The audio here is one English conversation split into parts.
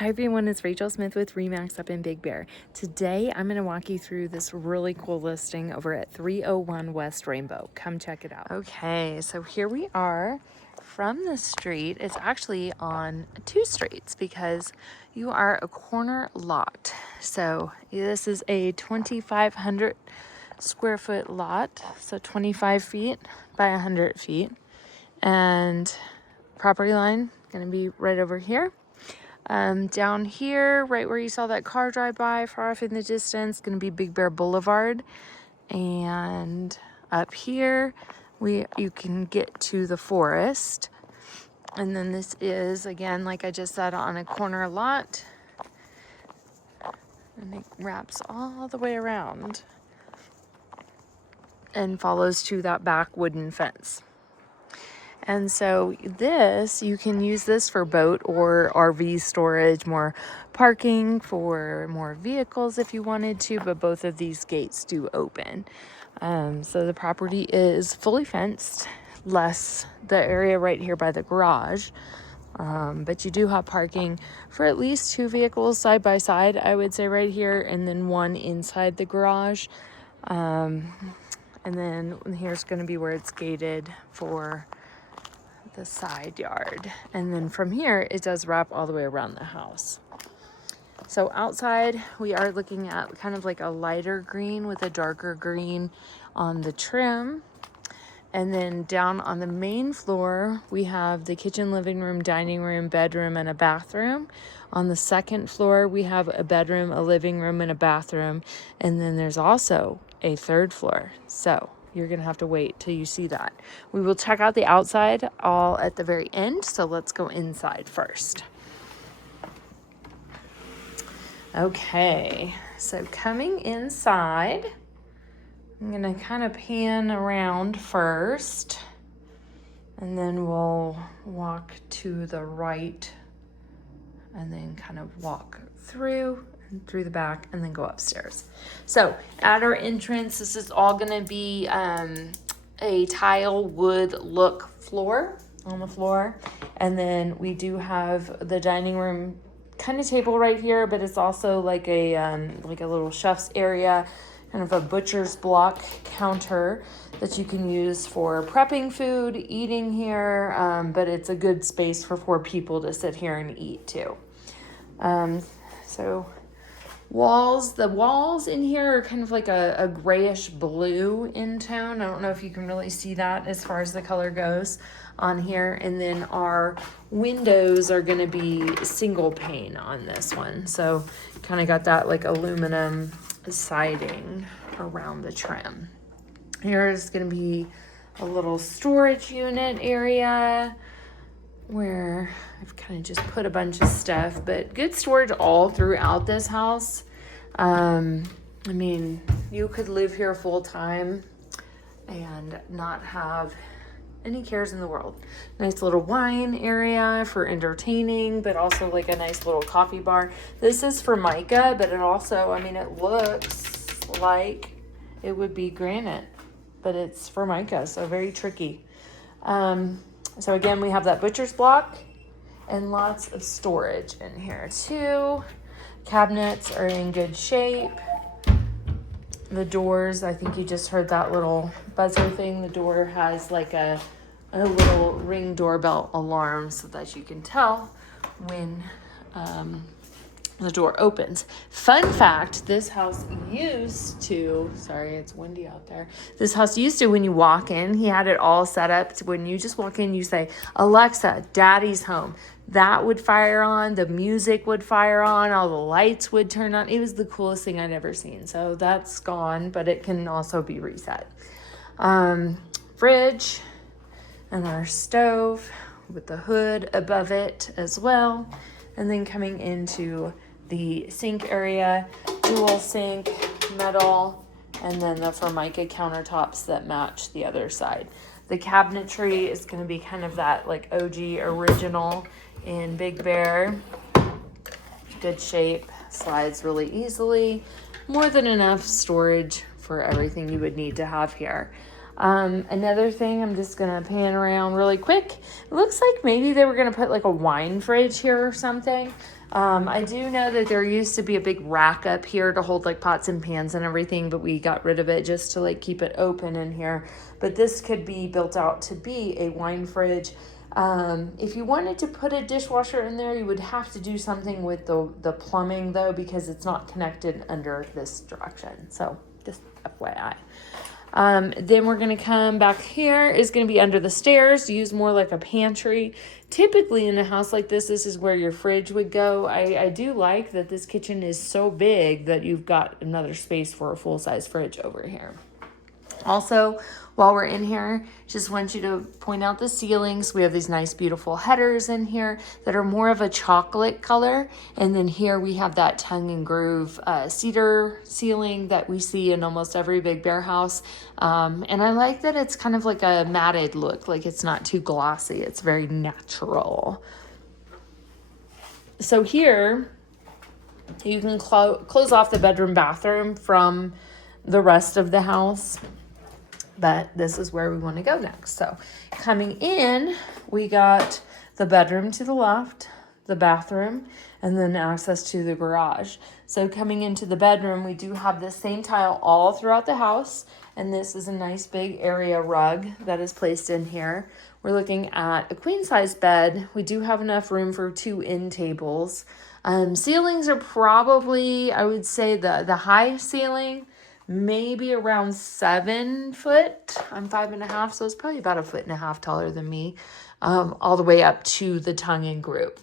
Hi everyone, it's Rachael Smith with Remax up in Big Bear. Today I'm going to walk you through this really cool listing over at 301 West Rainbow. Come check it out. Okay, so here we are from the street. It's actually on two streets because you are a corner lot. So this is a 2,500 square foot lot, so 25 feet by 100 feet. And property line going to be right over here. Down here, right where you saw that car drive by, far off in the distance, going to be Big Bear Boulevard. And up here, you can get to the forest. And then this is, again, like I just said, on a corner lot. And it wraps all the way around and follows to that back wooden fence. And so you can use this for boat or RV storage, more parking for more vehicles if you wanted to, but both of these gates do open. So the property is fully fenced, less the area right here by the garage. But you do have parking for at least two vehicles side by side, I would say right here, and then one inside the garage. And then here's going to be where it's gated for the side yard, and then from here it does wrap all the way around the house. So outside we are looking at kind of like a lighter green with a darker green on the trim, and then down on the main floor we have the kitchen, living room, dining room, bedroom, and a bathroom. On the second floor we have a bedroom, a living room, and a bathroom, and then there's also a third floor. So you're going to have to wait till you see that. We will check out the outside all at the very end, so let's go inside first. Okay, so coming inside, I'm going to kind of pan around first, and then we'll walk to the right, and then kind of walk through the back and then go upstairs. So at our entrance, this is all going to be a tile wood look floor on the floor, and then we do have the dining room kind of table right here, but it's also like a little chef's area, kind of a butcher's block counter that you can use for prepping food, eating here, but it's a good space for 4 people to sit here and eat too. So the walls in here are kind of like a grayish blue in tone. I don't know if you can really see that as far as the color goes on here. And then our windows are going to be single pane on this one. So kind of got that like aluminum siding around the trim. Here's going to be a little storage unit area where I've kind of just put a bunch of stuff, but good storage all throughout this house. I mean, you could live here full time and not have any cares in the world. Nice little wine area for entertaining, but also like a nice little coffee bar. This is Formica, but it also, I mean, it looks like it would be granite, but it's Formica, so very tricky. So again, we have that butcher's block and lots of storage in here too. Cabinets are in good shape. The doors, I think you just heard that little buzzer thing. The door has like a little Ring doorbell alarm so that you can tell when the door opens. Fun fact, this house used to, sorry, it's windy out there. This house used to, when you walk in, he had it all set up to when you just walk in, you say, Alexa, Daddy's home. That would fire on, the music would fire on, all the lights would turn on. It was the coolest thing I'd ever seen. So that's gone, but it can also be reset. Fridge and our stove with the hood above it as well. And then coming into the sink area, dual sink, metal, and then the Formica countertops that match the other side. The cabinetry is going to be kind of that like OG original in Big Bear. Good shape, slides really easily. More than enough storage for everything you would need to have here. Another thing, I'm just gonna pan around really quick. It looks like maybe they were gonna put like a wine fridge here or something. I do know that there used to be a big rack up here to hold like pots and pans and everything, but we got rid of it just to like keep it open in here. But this could be built out to be a wine fridge. If you wanted to put a dishwasher in there, you would have to do something with the plumbing though, because it's not connected under this direction. So just FYI. Then we're going to come back here. Is going to be under the stairs, used more like a pantry. Typically in a house like this is where your fridge would go. I do like that this kitchen is so big that you've got another space for a full-size fridge over here. Also, while we're in here, just want you to point out the ceilings. We have these nice, beautiful headers in here that are more of a chocolate color. And then here we have that tongue and groove cedar ceiling that we see in almost every Big Bear house. And I like that it's kind of like a matted look, like it's not too glossy. It's very natural. So here, you can close off the bedroom bathroom from the rest of the house. But this is where we want to go next. So coming in, we got the bedroom to the left, the bathroom, and then access to the garage. So coming into the bedroom, we do have the same tile all throughout the house. And this is a nice big area rug that is placed in here. We're looking at a queen size bed. We do have enough room for 2 end tables. Ceilings are probably, I would say the high ceiling, maybe around 7 foot. I'm 5.5, so it's probably about 1.5 feet taller than me, all the way up to the tongue and groove.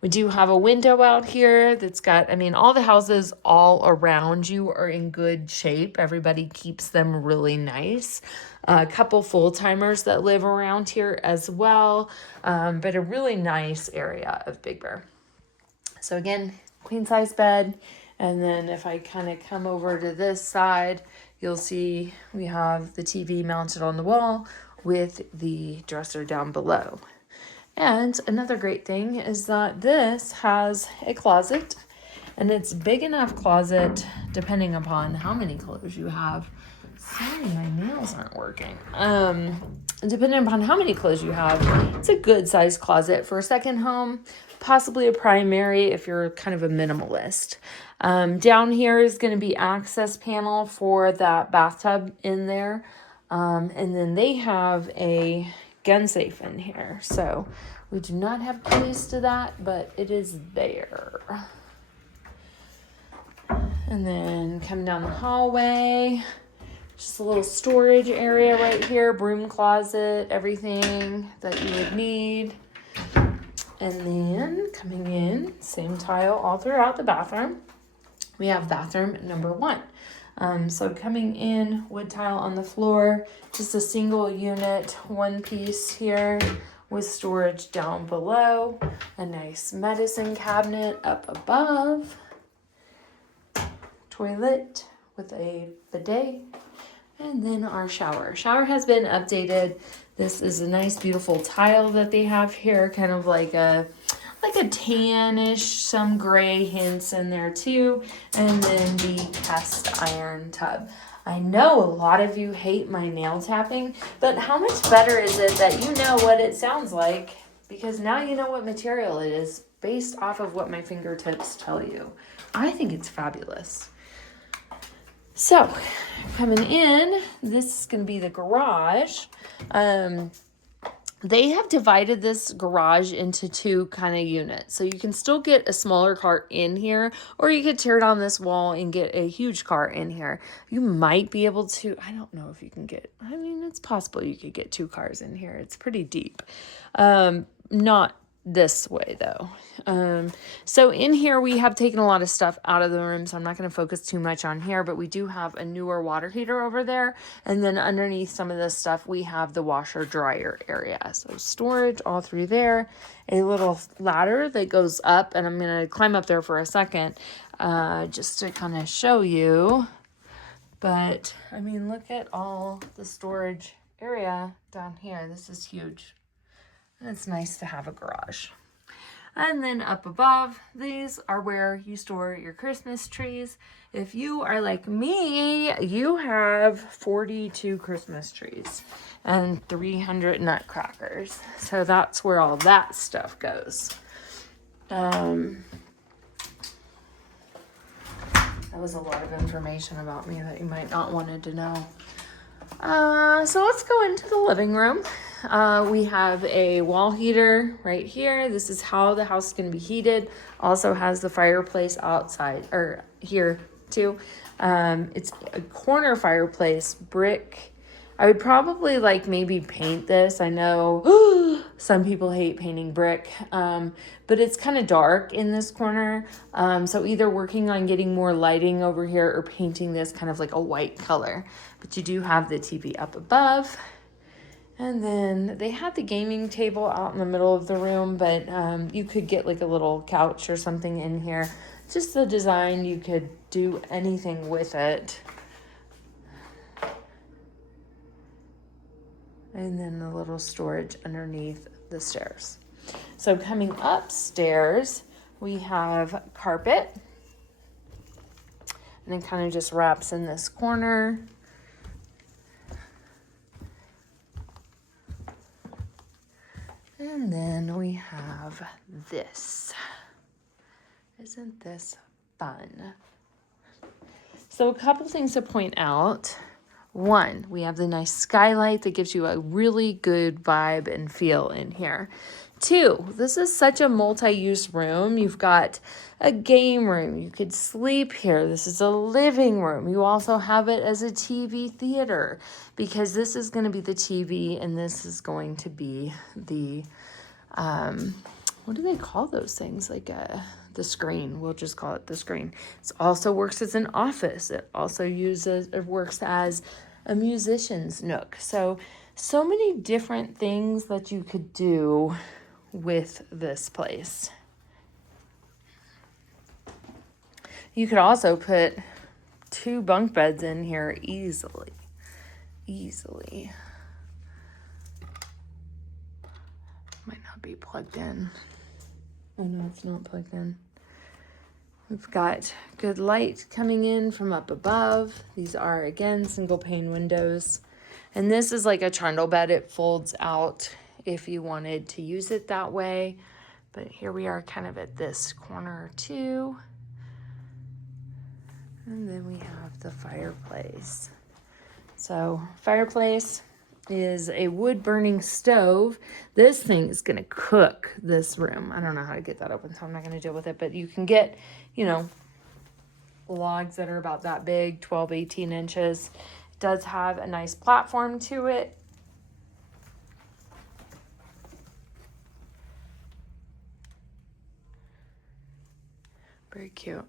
We do have a window out here that's got, all the houses all around you are in good shape. Everybody keeps them really nice. A couple full-timers that live around here as well, but a really nice area of Big Bear. So again, queen size bed. And then if I kind of come over to this side, you'll see we have the TV mounted on the wall with the dresser down below. And another great thing is that this has a closet, and it's big enough closet depending upon how many clothes you have. Sorry, my nails aren't working. Depending upon how many clothes you have, it's a good sized closet for a second home, possibly a primary if you're kind of a minimalist. Down here is going to be access panel for that bathtub in there. And then they have a gun safe in here. So we do not have keys to that, but it is there. And then come down the hallway. Just a little storage area right here, broom closet, everything that you would need. And then coming in, same tile all throughout the bathroom. We have bathroom number 1. So coming in, wood tile on the floor, just a single unit, one piece here with storage down below, a nice medicine cabinet up above, toilet with a bidet, and then our shower. Shower has been updated. This is a nice, beautiful tile that they have here, kind of like a tannish, some gray hints in there too, and then the cast iron tub. I know a lot of you hate my nail tapping, but how much better is it that you know what it sounds like, because now you know what material it is based off of what my fingertips tell you. I think it's fabulous. So, coming in, this is going to be the garage. They have divided this garage into 2 kind of units. So you can still get a smaller car in here, or you could tear down this wall and get a huge car in here. You might be able to, I don't know if you can get, it's possible you could get 2 cars in here. It's pretty deep. Not this way though. So in here we have taken a lot of stuff out of the room, so I'm not going to focus too much on here, but we do have a newer water heater over there, and then underneath some of this stuff we have the washer dryer area. So storage all through there, a little ladder that goes up, and I'm going to climb up there for a second just to kind of show you. But look at all the storage area down here. This is huge. And it's nice to have a garage. And then up above, these are where you store your Christmas trees. If you are like me, you have 42 Christmas trees and 300 nutcrackers. So that's where all that stuff goes. That was a lot of information about me that you might not wanted to know. So let's go into the living room. We have a wall heater right here. This is how the house is going to be heated. Also has the fireplace outside, or here too. It's a corner fireplace, brick. I would probably like maybe paint this. I know some people hate painting brick, but it's kind of dark in this corner. So either working on getting more lighting over here or painting this kind of like a white color. But you do have the TV up above. And then they had the gaming table out in the middle of the room, but you could get like a little couch or something in here. Just the design, you could do anything with it. And then the little storage underneath the stairs. So coming upstairs, we have carpet. And it kind of just wraps in this corner. And then we have this. Isn't this fun? So a couple things to point out. One, we have the nice skylight that gives you a really good vibe and feel in here. Two, this is such a multi-use room. You've got a game room. You could sleep here. This is a living room. You also have it as a TV theater because this is going to be the TV and this is going to be the, what do they call those things? Like the screen. We'll just call it the screen. It also works as an office. It also works as a musician's nook. So many different things that you could do with this place. You could also put 2 bunk beds in here easily. Might not be plugged in. Oh no, it's not plugged in. We've got good light coming in from up above. These are, again, single pane windows. And this is like a trundle bed. It folds out if you wanted to use it that way. But here we are kind of at this corner too. And then we have the fireplace. So fireplace is a wood burning stove. This thing is going to cook this room. I don't know how to get that open, so I'm not going to deal with it. But you can get, logs that are about that big, 12, 18 inches. It does have a nice platform to it. Very cute.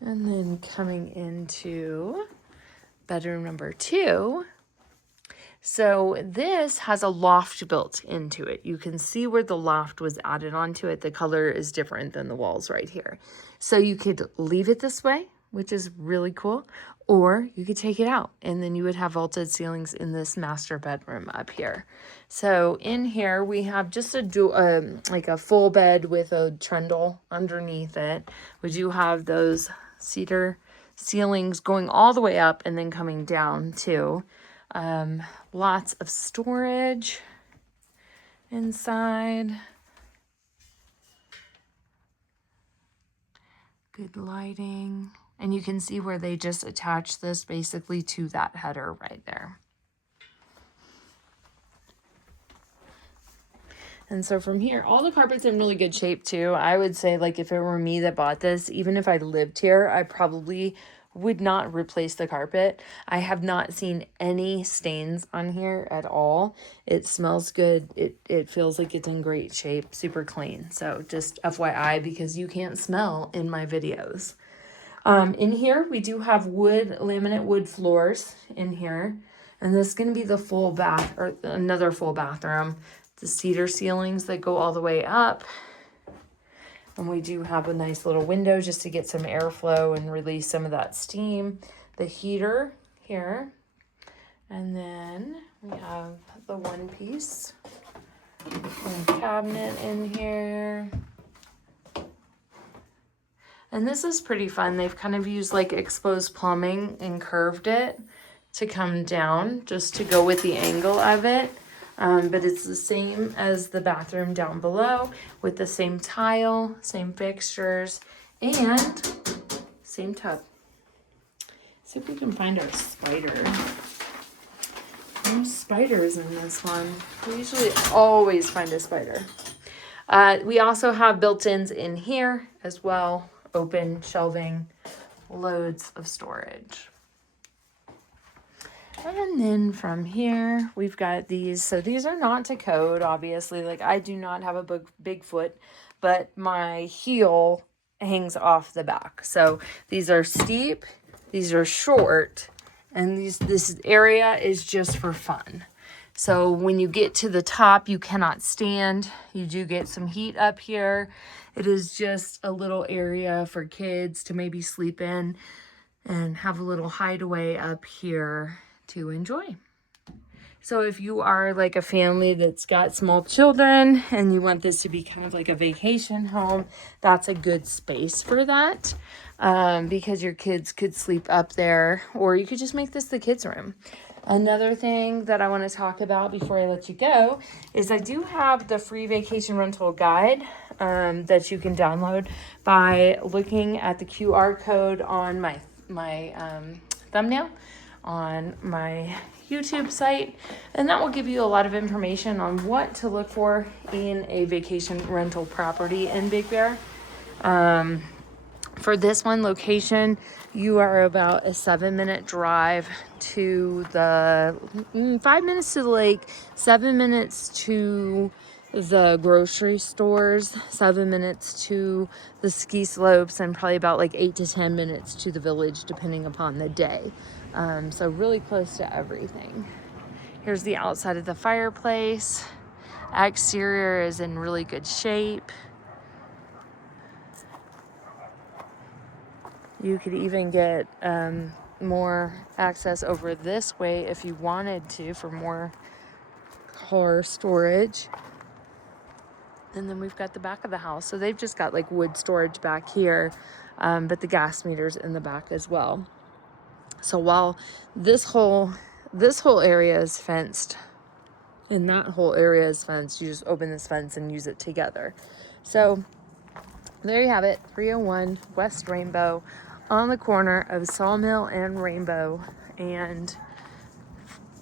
And then coming into bedroom number 2. So this has a loft built into it. You can see where the loft was added onto it. The color is different than the walls right here. So you could leave it this way, which is really cool, or you could take it out and then you would have vaulted ceilings in this master bedroom up here. So in here we have just like a full bed with a trundle underneath it. We do have those cedar ceilings going all the way up and then coming down too. Lots of storage inside. Good lighting. And you can see where they just attach this basically to that header right there. And so from here, all the carpet's in really good shape too. I would say, like, if it were me that bought this, even if I lived here, I probably would not replace the carpet. I have not seen any stains on here at all. It smells good. It feels like it's in great shape, super clean. So just FYI, because you can't smell in my videos. In here, we do have laminate wood floors in here. And this is going to be the full bath, or another full bathroom. The cedar ceilings that go all the way up. And we do have a nice little window just to get some airflow and release some of that steam. The heater here. And then we have the one piece And cabinet in here. And this is pretty fun. They've kind of used like exposed plumbing and curved it to come down just to go with the angle of it. But it's the same as the bathroom down below with the same tile, same fixtures, and same tub. See if we can find our spider. No spiders in this one. We usually always find a spider. We also have built-ins in here as well. Open shelving, loads of storage. And then from here, we've got these. So these are not to code, obviously. Like, I do not have a big foot, but my heel hangs off the back. So these are steep, these are short, and this area is just for fun. So when you get to the top, you cannot stand. You do get some heat up here. It is just a little area for kids to maybe sleep in and have a little hideaway up here to enjoy. So if you are like a family that's got small children and you want this to be kind of like a vacation home, that's a good space for that, because your kids could sleep up there, or you could just make this the kids' room. Another thing that I want to talk about before I let you go is I do have the free vacation rental guide that you can download by looking at the QR code on my thumbnail on my YouTube site, and that will give you a lot of information on what to look for in a vacation rental property in Big Bear. For this one location, you are about a 7-minute drive to the 5 minutes to the lake, 7 minutes to the grocery stores, 7 minutes to the ski slopes, and probably about like 8 to 10 minutes to the village, depending upon the day. So really close to everything. Here's the outside of the fireplace. Exterior is in really good shape. You could even get more access over this way if you wanted to for more car storage. And then we've got the back of the house. So they've just got like wood storage back here, but the gas meter's in the back as well. So while this whole area is fenced and that whole area is fenced, you just open this fence and use it together. So there you have it, 301 West Rainbow on the corner of Sawmill and Rainbow, and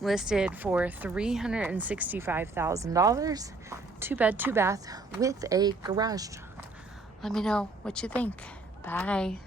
listed for $365,000. 2-bed, 2-bath with a garage. Let me know what you think. Bye.